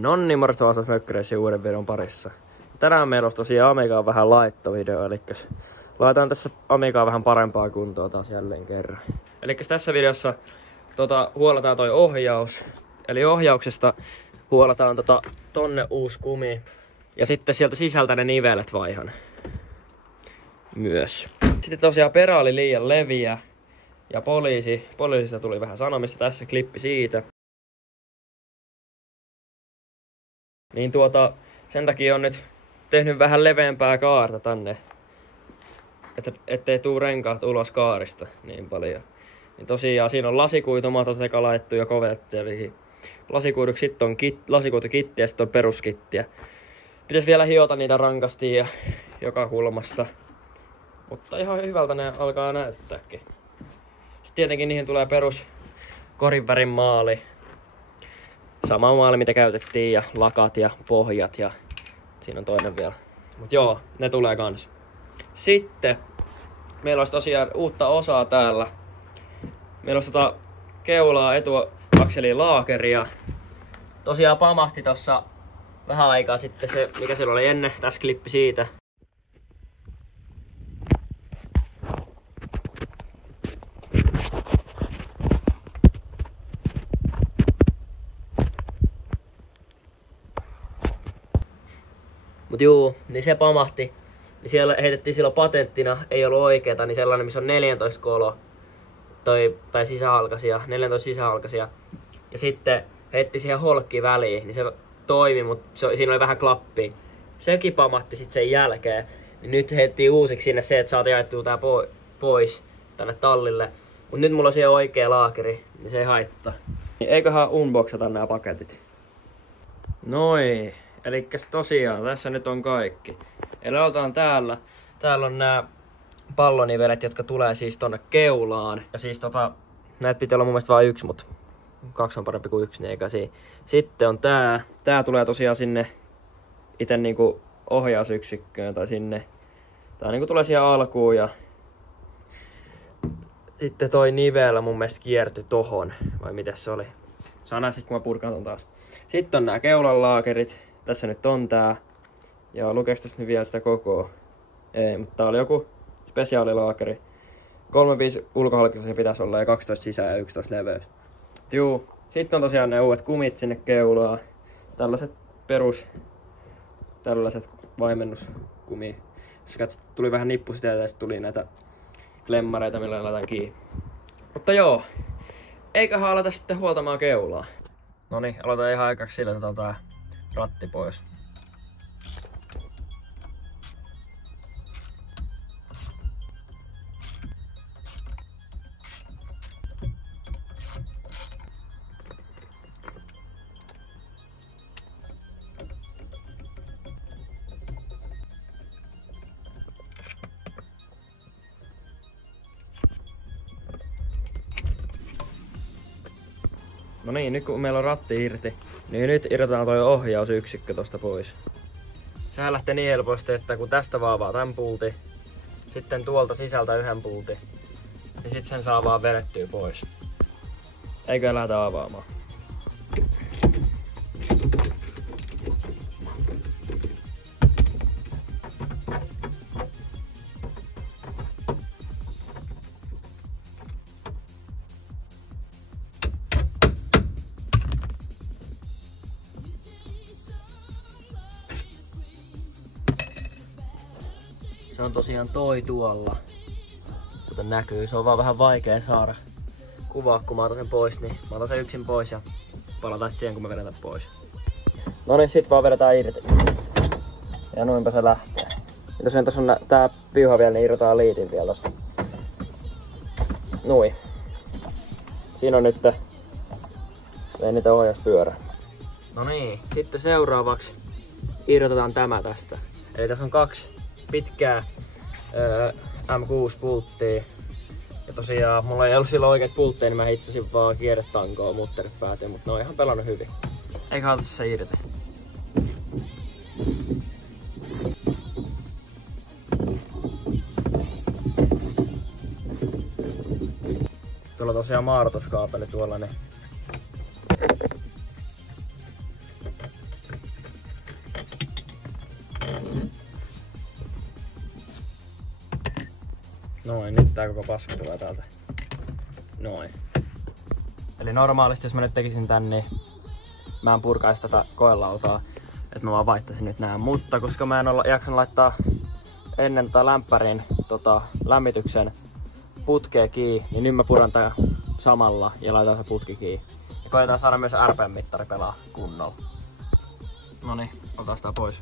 Nonni, morjesta vastaus mökkäreisiin uuden videon parissa. Tänään meillä olisi tosiaan Amigaan vähän laittovideo, eli laitetaan tässä Amigaa vähän parempaa kuntoa taas jälleen kerran. Eli tässä videossa huolataan toi ohjaus. Eli ohjauksesta huolataan tonne uusi kumi. Ja sitten sieltä sisältä ne nivelet vaihan myös. Sitten tosiaan perä oli liian leviä. Ja poliisista tuli vähän sanomista, tässä klippi siitä. Niin sen takia on nyt tehnyt vähän leveämpää kaarta tänne. Ettei tuu renkaat ulos kaarista niin paljon. Niin tosiaan siinä on lasikuitumatot eka laittu ja kovettu. Eli lasikuiduksi sitten on lasikuitukitti ja sitten on peruskittiä. Pitäisi vielä hiota niitä rankasti ja joka kulmasta. Mutta ihan hyvältä ne alkaa näyttääkin. Sitten tietenkin niihin tulee perus korinvärin maali. Sama maali mitä käytettiin ja lakat ja pohjat ja siinä on toinen vielä. Mut joo, ne tulee kans. Sitten meillä olisi tosiaan uutta osaa täällä. Meillä olisi keulaa etuakseliin laakeria. Tosiaan pamahti tossa vähän aikaa sitten se, mikä siellä oli ennen, tässä klippi siitä. Mut juu, niin se pamahti. Niin siellä heitettiin silloin patenttina, ei ollut oikeeta, niin sellainen missä on 14 kolo. Tai sisähalkaisia, 14 sisähalkaisia. Ja sitten heitti siihen holkki väliin, niin se toimi, mutta siinä oli vähän klappia. Sekin pamahti sitten sen jälkeen. Niin nyt heitettiin uusiksi sinne se, että saatiin jaettua tää pois tänne tallille. Mut nyt mulla on siihen oikea laakeri, niin se ei haittaa. Eiköhän unboxata nämä paketit. Noin. Elikkäs tosiaan, tässä nyt on kaikki. Eli aloitetaan täällä. Täällä on nämä pallonivelet, jotka tulee siis tonne keulaan. Ja siis näitä pitää olla mun mielestä vain yksi, mutta 2 on parempi kuin 1, niin eikä siinä. Sitten on tää. Tää tulee tosiaan sinne ite niinku ohjausyksikköön tai sinne. Tää niinku tulee siihen alkuun ja sitten toi nivel mun mielestä kiertyi tohon. Vai mitäs se oli? Saa nähdä sit kun mä purkaan ton taas. Sitten on nää keulan laakerit. Tässä nyt on tää. Ja lukeeks tässä nyt vielä sitä kokoa? Ei, mutta tää oli joku spesiaalilaakeri. 3,5 ulkohalkissa pitäisi olla ja 12 sisä ja 11 leveys. Juu. Sitten on tosiaan ne uudet kumit sinne keulaan. Tällaiset tällaiset vaimennuskumia. Tuli vähän nippusiteitä ja sitten tuli näitä klemmareita, millä laitan kiinni. Mutta joo. Eiköhän aleta sitten huoltamaan keulaa. Noniin, aloitetaan ihan aikaksi sillä, että otetaan ratti pois. No niin, nyt kun meillä on ratti irti, niin nyt irrotetaan toi ohjausyksikkö tosta pois. Sehän lähtee niin helposti, että kun tästä vaan avaa tän pultin, sitten tuolta sisältä yhden pultin, niin sit sen saa vaan vedettyä pois. Eikö lähdetä avaamaan? Se on tosiaan toi tuolla, kuten näkyy. Se on vaan vähän vaikea saada kuvaa, kun mä otan sen pois, niin mä otan sen yksin pois ja palataan siihen, kun me vedetään pois. No niin, sit vaan vedetään irti. Ja noinpä se lähtee. Ja tosiaan tässä on tää piuha vielä, niin irrotaan liitin vielä tosta. Nui. Siinä on nyt vei niitä ohjauspyörä. No niin, sitten seuraavaksi irrotetaan tämä tästä. Eli tässä on 2 pitkää M6-pulttia. Ja tosiaan mulla ei ollut silloin oikeat pultteja, niin mä hitsasin vaan kierretankoa mutterit päätyyn, mutta ne on ihan pelannut hyvin. Eikä oteta se irti. Tuolla tosiaan maadotuskaapeli tuolla, niin Noin, nyt tää koko paska tulee täältä. Noin. Eli normaalisti jos mä nyt tekisin tän, niin mä en purkaisi tätä koelautaa, että mä vaan vaihtaisin nyt nää. Mutta koska mä en ole jaksanut laittaa ennen lämpärin lämmityksen putkea kiinni, niin nyt mä puran tää samalla ja laitan se putki kiinni. Ja koetaan saada myös RPM-mittari pelaa kunnolla. Noniin, otetaan sitä pois.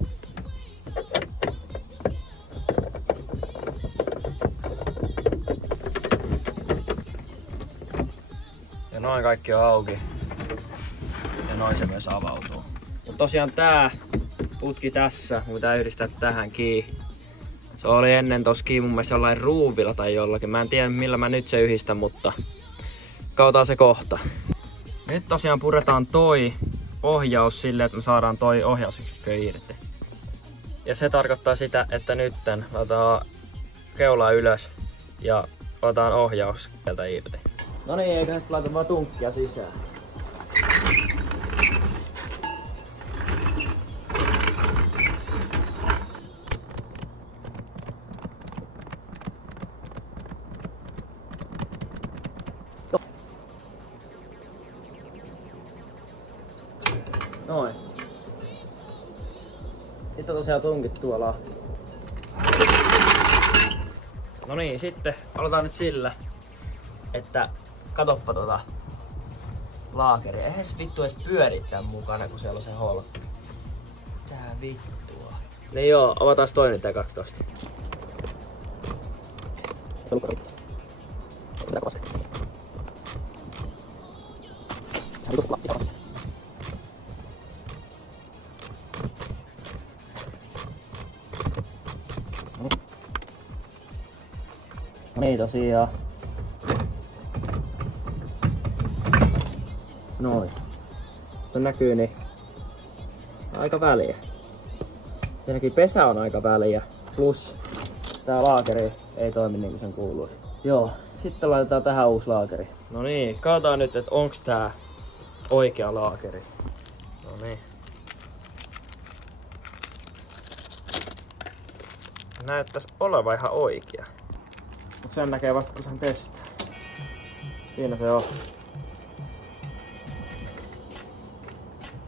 Ja noin kaikki on auki. Ja noin se myös avautuu. Mutta tosiaan tää putki tässä, kun tää yhdistää tähän kiinni. Se oli ennen tossa kiinni mun mielestä jollain ruuvilla tai jollakin. Mä en tiedä millä mä nyt se yhdistän, mutta kautaan se kohta. Nyt tosiaan puretaan toi ohjaus silleen, että me saadaan toi ohjausyksikkö irti. Ja se tarkoittaa sitä, että nytten laitetaan keulaa ylös ja otetaan ohjaus sieltä irti. No niin, eiköhän sitten laita vaan tunkkia sisään. Noin. Sitten on tosiaan tunkit tuolla. No niin, sitten aloitetaan nyt sillä, että katoppa laakeria. Eihän se vittu edes pyörittää mukana, kun siellä on se holkki. Tää vittua. Niin joo, avataan toinen tää 12. No niin tosiaan. Noin. Tuo näkyy niin aika väliä. Siinäkin pesä on aika väliä. Plus tää laakeri ei toimi niin kuin sen kuuluisi. Joo, sitten laitetaan tähän uusi laakeri. No niin, katsotaan nyt, että onks tää oikea laakeri. No niin. Näyttäis olevan ihan oikea. Mut sen näkee vasta kun sen testaa. Siinä se on.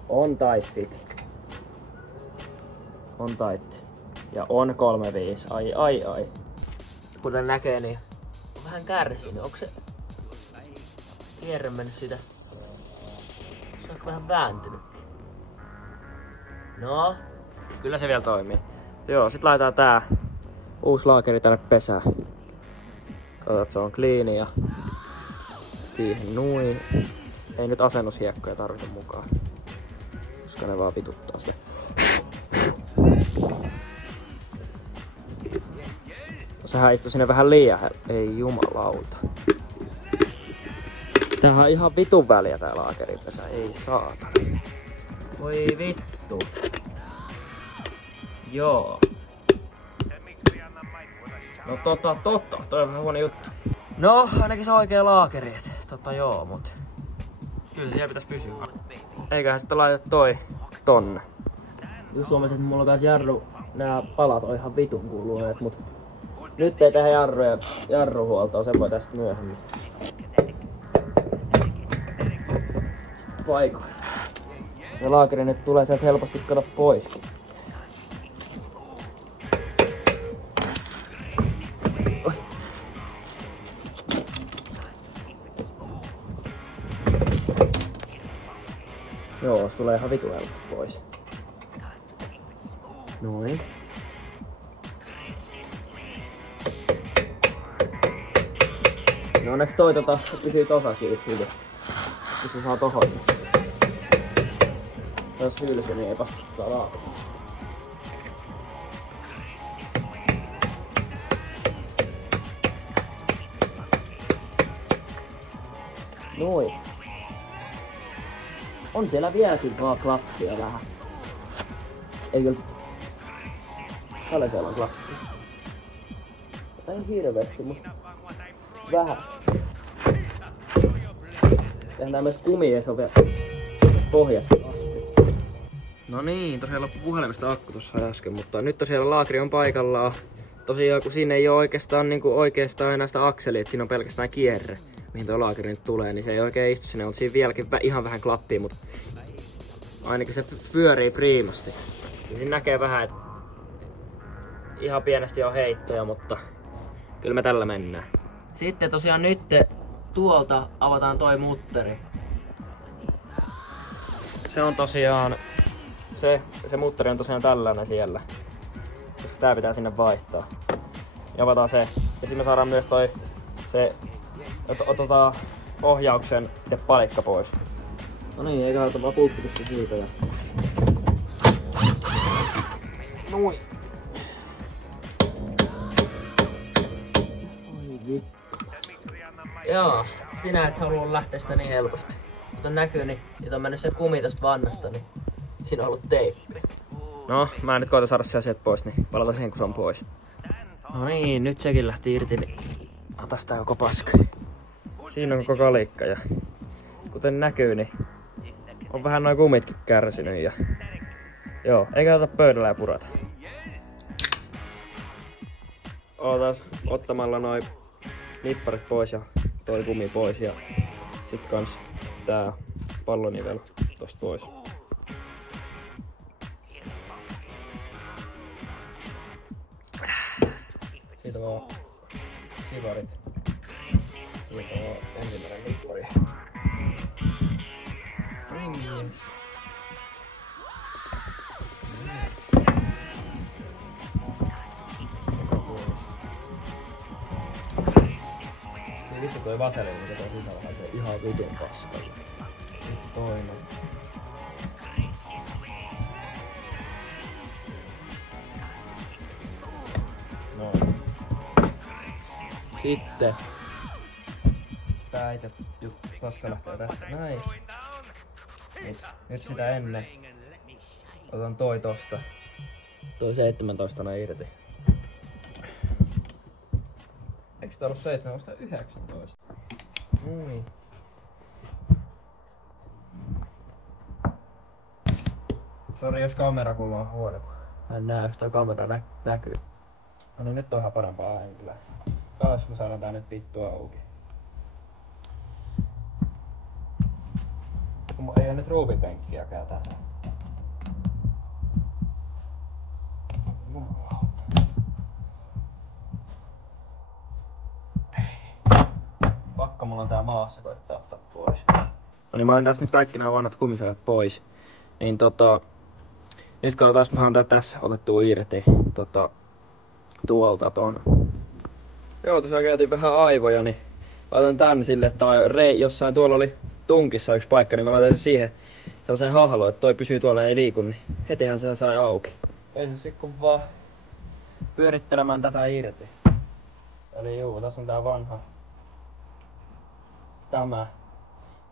On tight fit. On tight. Ja on 35. Ai. Kuten näkee, niin on vähän kärsinyt. Onko se kierre mennyt siitä? Se on vähän vääntynytkin. No, kyllä se vielä toimii. Joo, sit laitetaan tää uusi laakeri tänne pesään. Katsotaan, että se on clean ja siihen noin. Ei nyt asennushiekkoja tarvita mukaan, koska ne vaan vituttaa sitä. Sehän istui sinne vähän liian ei jumalauta. Tämähän on ihan vitun väliä tää laakeripesä, ei saatana. Voi vittu. Joo. No totta, toi on vähän huono juttu. No, ainakin se on oikea laakeri, joo, mut kyllä se siellä pitäis pysyä. Eiköhän sitten laita toi tonne. Just huomasin, että mulla on kans nää palat on ihan vitun kuluneet, mut nyt ei tehdä jarruhuoltoa, sen voi tästä myöhemmin. Paikoin. Se laakeri nyt tulee sieltä helposti kato poiskin. Joo, se tulee ihan vitun helposti pois. Noin. No onneksi toi pysyy tosakin hyvin. Jos se saa tohon. Jos hylsy, niin ei pastaa laakeri. Noin. On siellä vieläkin vaan klappia vähän. Ei kyllä. Paljon siellä on klappia. Ei hirveesti, mutta vähän. Tehdään myös kumia, se on vielä pohjasta asti. No niin, tosiaan loppu puhelimesta akku tuossa äsken, mutta nyt tosiaan laakeri on paikallaan. tosiaan kun siinä ei oo oikeastaan enää sitä akselia, että siinä on pelkästään kierre, mihin tuo laakeri nyt tulee, niin se ei oikein istu sinne, mutta siinä vieläkin ihan vähän klappii, mutta ainakin se pyörii priimasti. Ja siinä näkee vähän, että ihan pienesti on heittoja, mutta kyllä me tällä mennään. Sitten tosiaan nyt tuolta avataan toi mutteri. Se on tosiaan, se mutteri on tosiaan tällainen siellä. Koska tää pitää sinne vaihtaa. Ja avataan se. Ja sitten me saadaan myös otetaan ohjauksen itse palikka pois. No niin, eikä ota vaan puuttukus se siitä. Ja... Noin. Oi vittu. Joo, sinä et halua lähteä sitä niin helposti. Kuten näkyy, niin nyt on mennyt se kumi tosta vannasta, niin siinä on ollut teippi. No, mä nyt koitan saada se asiat pois, niin palataan siihen kun se on pois. No niin, nyt sekin lähti irti, niin otas tää koko paska. Siinä on koko kalikka ja kuten näkyy, niin on vähän noin kumitkin kärsinyt ja joo, eikä ota pöydällä ja purata. Ootas ottamalla noin nipparit pois ja toi kumi pois ja sit kans tää pallonivel tosta pois. Siitä vaan sivarit. Siitä vaan ensimmäinen nippari. Yes. Vittu toi vaseli, mikä toi sisällä haisee ihan vitun paskaa. Nyt toinen. Noin. Sitten. Tää itse paska lähtee tästä. Näin. Nyt sitä ennen. Otan toi tosta. Toi 17 näin irti. Eiks tää ollut 17? 19? Noin. Sori jos kamerakulma on huono. Mä en näe, jos toi kamera näkyy. No niin, nyt on ihan parempaa ääni kyllä. Taas me saadaan tää nyt vittua auki. Ei oo nyt ruuvipenkkiäkään tänään. Pakka mulla on tää maassa, koittaa ottaa pois. No niin, mä oon tässä nyt kaikki nää vanhat kumisajat pois. Niin nyt katsotaan, mä saan tää tässä otettua irti tuolta ton. Joo, tosiaan käytiin vähän aivoja, niin laitan tän sille, että jossain tuolla oli tunkissa yksi paikka, niin mä laitan sen siihen sellaisen hahloon, että toi pysyy tuolla ei liiku, niin hetihän se sai auki. Ensin kun vaan pyörittelemään tätä irti. Eli juu, tässä on tää vanha. Tämä.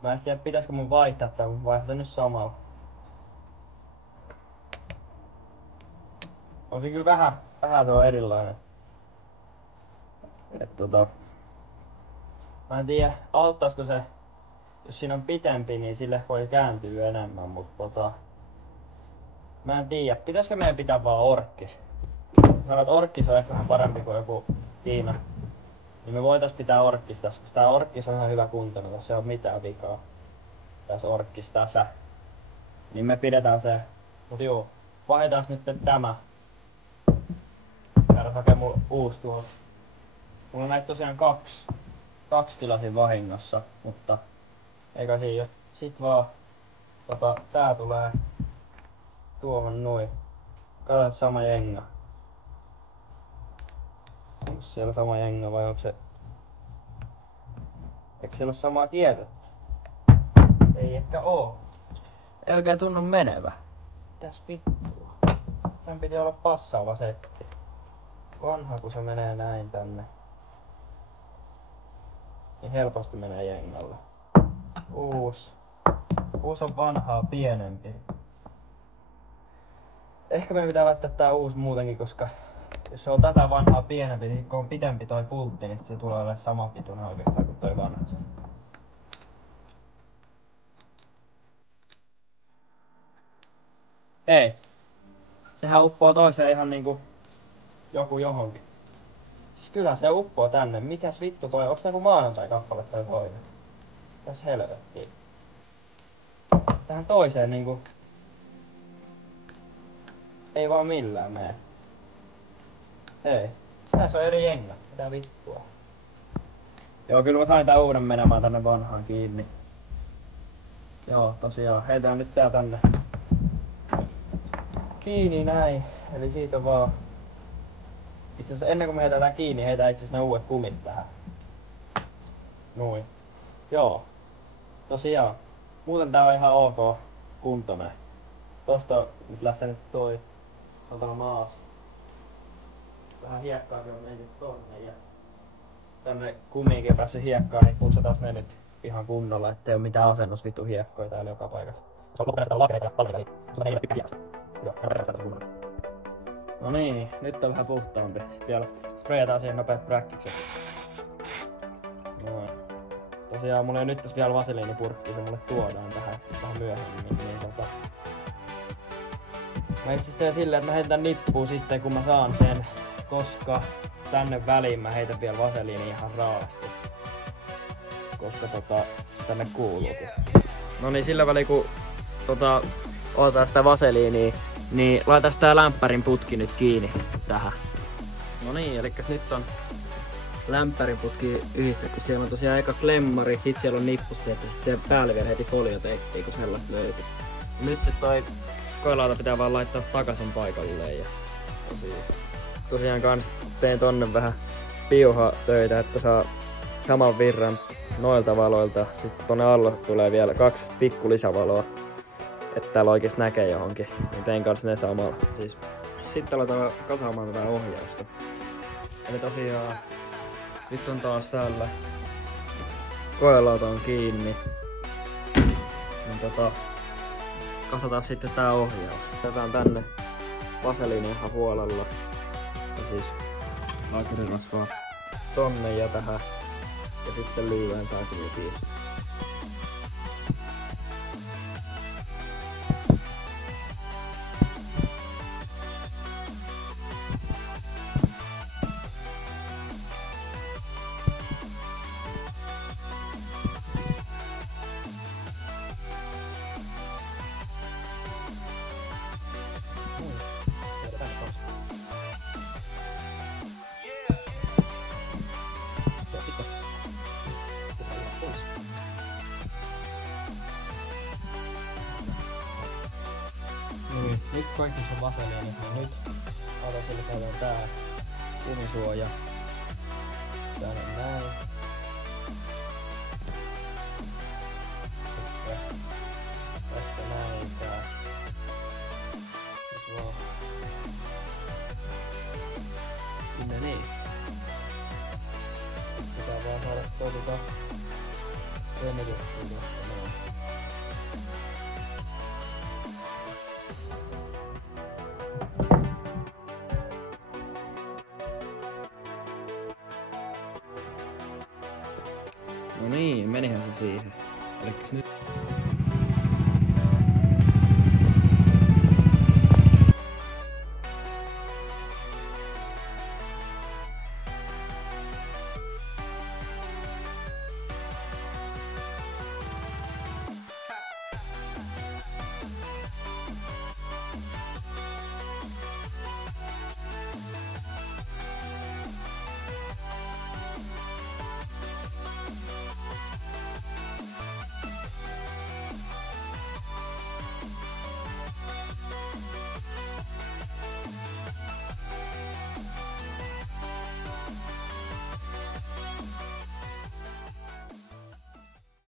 Mä en tiedä pitäisikö mun vaihtaa tää, mutta vaihtaa nyt samalla. On se kyllä vähän tuo erilainen. Mä en tiedä, auttaisiko se, jos siinä on pitempi, niin sille voi kääntyä enemmän, mutta mä en tiedä, pitäisikö meidän pitää vaan orkkis? Sanoin, että orkkis on ehkä vähän parempi kuin joku Tiina. Niin me voitais pitää orkkis tässä, koska tää orkkis on ihan hyvä kuntoinen, tässä ei oo mitään vikaa. Tässä orkkis tässä. Niin me pidetään se. Mut juu, vaihdetaan nyt tämä. Käydään hakee mulla uusi tuolla. Mulla on näitä tosiaan kaksi tilasin vahingossa, mutta eikä siinä oo. Sit vaan tää tulee tuohon noin. Katsotaan sama jenga. Onko siellä sama jenga vai onko se... Eikö siellä oo samaa tietä? Ei ehkä oo. Ei oikein tunnu menevä. Mitäs vittua? Tän piti olla passaava setti. Vanha kun se menee näin tänne. Niin helposti menee jengalle. Uus on vanhaa pienempi. Ehkä me pitää laittaa tää uusi muutenkin, koska jos se on tätä vanhaa pienempi, niin kun on pitempi toi pultti, niin se tulee olemaan sama pituinen oikeastaan kuin toi vanha. Ei. Sehän uppoo toiseen ihan niinku joku johonkin. Kyllä se uppoo tänne. Mikäs vittu toi? Onks niinku maanantai-kappale toi toinen? Täs helvettiin. Tähän toiseen niinku... Ei vaan millään mene. Ei. Tässä on eri jengä. Mitä vittua? Joo, kyllä mä sain tän uuden menemään tänne vanhaan kiinni. Joo, tosiaan. Heitään nyt tää tänne. Kiinni näin. Eli siitä vaan... Itse asiassa ennen kuin me heitään tää kiinni, heitään itse asiassa ne uudet kumit tähän. Noin. Joo. Tosiaan. Muuten tää on ihan ok kuntoinen. Tosta on nyt lähtenyt toi maas. Vähän hiekkaakin on mennyt tonne ja tänne kumiinkin päässyt hiekkaan, niin pulsataan ne nyt ihan kunnolla, ettei oo mitään asennusvitu hiekkoja täällä joka paikassa. Se on loppuperäistä lakereita ja palveluita, niin se ei ole hiekasta. Joo, ja perästään tässä kunnolla. No niin, nyt on vähän puhtaampi. Sitten vielä sprayataan siihen nopeat präkkikset. Noin. Tosiaan mulla ei nyt tässä vielä vaseliinipurkki, se mulle tuodaan tähän myöhemmin. Niin mä itse asiassa teen silleen, että mä heitän nippuun sitten kun mä saan sen, koska tänne väliin mä heitän vielä vaseliini ihan raasti. Koska tänne kuuluukin. No niin, sillä väliin kun otetaan sitä vaseliinia, niin laitetaan tää lämpärin putki nyt kiinni tähän. No niin, eli nyt on lämpärin putki yhdistetty. Siellä on tosiaan eka klemmari, sit siellä on nippusteet ja sitten päälle vielä heti folioteippiä, kun sellaista löytyy. Nyt toi koelauta pitää vaan laittaa takaisin paikalleen ja tosiaan kans tein tonne vähän piuhatöitä, että saa saman virran noilta valoilta. Sitten tonne alle tulee vielä 2 pikku lisävaloa, että täällä oikeesti näkee johonkin. Niin tein kans ne samalla. Sitten aletaan kasaamaan tätä ohjausta. Eli tosiaan nyt on taas täällä koelauta on kiinni. Niin kasataan sitten tää ohjaus. Otetaan tänne vaseliini ihan huolella. Ja siis laakerinasvaa tonne ja tähän. Ja sitten lyydään tää kiinni. Nyt kaikki on vaseliinit, niin nyt atasille käydään tää kumisuoja. Täällä on näin. Tästä näin tää. Nyt vaan. Sinne niin. Pitää vaan saada toi rennetyttyä noin. No niin, menihän se siihen. Elikkäs nyt